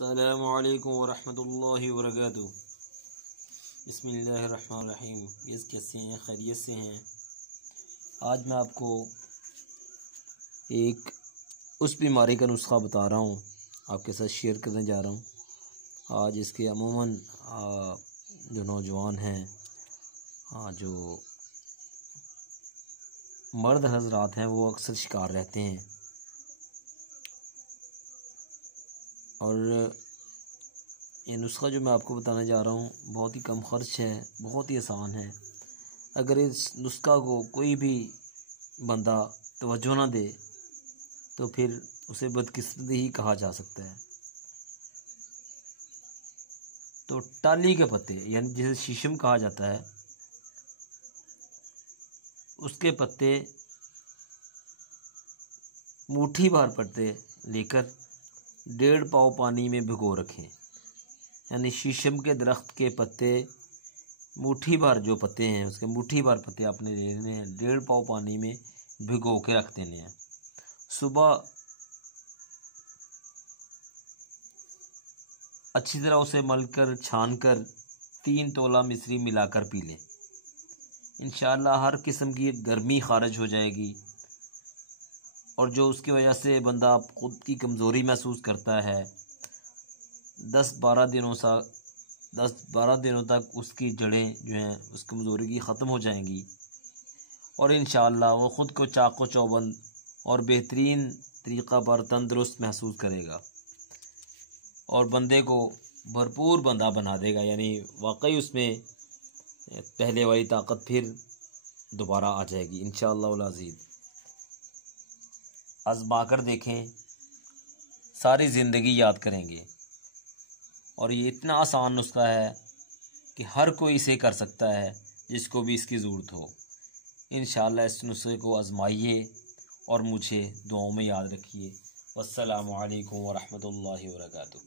अस्सलामु अलैकुम वरहमतुल्लाहि वबरकातुहू। बिस्मिल्लाहिर्रहमानिर्रहीम। यस, कैसे हैं? खैरियत से हैं? आज मैं आपको एक उस बीमारी का नुस्खा बता रहा हूँ, आपके साथ शेयर करने जा रहा हूँ। आज इसके अमूमन जो नौजवान हैं, जो मर्द हजरात हैं, वो अक्सर शिकार रहते हैं। और ये नुस्खा जो मैं आपको बताने जा रहा हूँ बहुत ही कम खर्च है, बहुत ही आसान है। अगर इस नुस्खा को कोई भी बंदा तवज्जो ना दे तो फिर उसे बदकिस्मत ही कहा जा सकता है। तो टाली के पत्ते, यानी जिसे शीशम कहा जाता है, उसके पत्ते मुट्ठी भर पत्ते लेकर 1.5 पाव पानी में भिगो रखें। यानी शीशम के दरख्त के पत्ते मुट्ठी भर, जो पत्ते हैं उसके मुट्ठी भर पत्ते आपने ले लेने हैं, 1.5 पाव पानी में भिगो के रख देने हैं। सुबह अच्छी तरह उसे मलकर छानकर 3 तोला मिश्री मिलाकर पी लें। इंशाअल्लाह हर किस्म की गर्मी खारिज हो जाएगी। और जो उसकी वजह से बंदा खुद की कमज़ोरी महसूस करता है, 10-12 दिनों तक उसकी जड़ें जो हैं उस कमज़ोरी की ख़त्म हो जाएंगी। और इंशाअल्लाह वो ख़ुद को चाक़ो चौबंद और बेहतरीन तरीक़ा पर तंदुरुस्त महसूस करेगा और बंदे को भरपूर बंदा बना देगा। यानी वाकई उसमें पहले वाली ताकत फिर दोबारा आ जाएगी इंशाअल्लाह अज़ीज़। आज़मा कर देखें, सारी ज़िंदगी याद करेंगे। और ये इतना आसान नुस्खा है कि हर कोई इसे कर सकता है जिसको भी इसकी ज़रूरत हो। इंशाअल्लाह इस नुस्खे को आज़माइए और मुझे दुआओं में याद रखिए। वस्सलामु अलैकुम वरहमतुल्लाहि वबरकातुहू।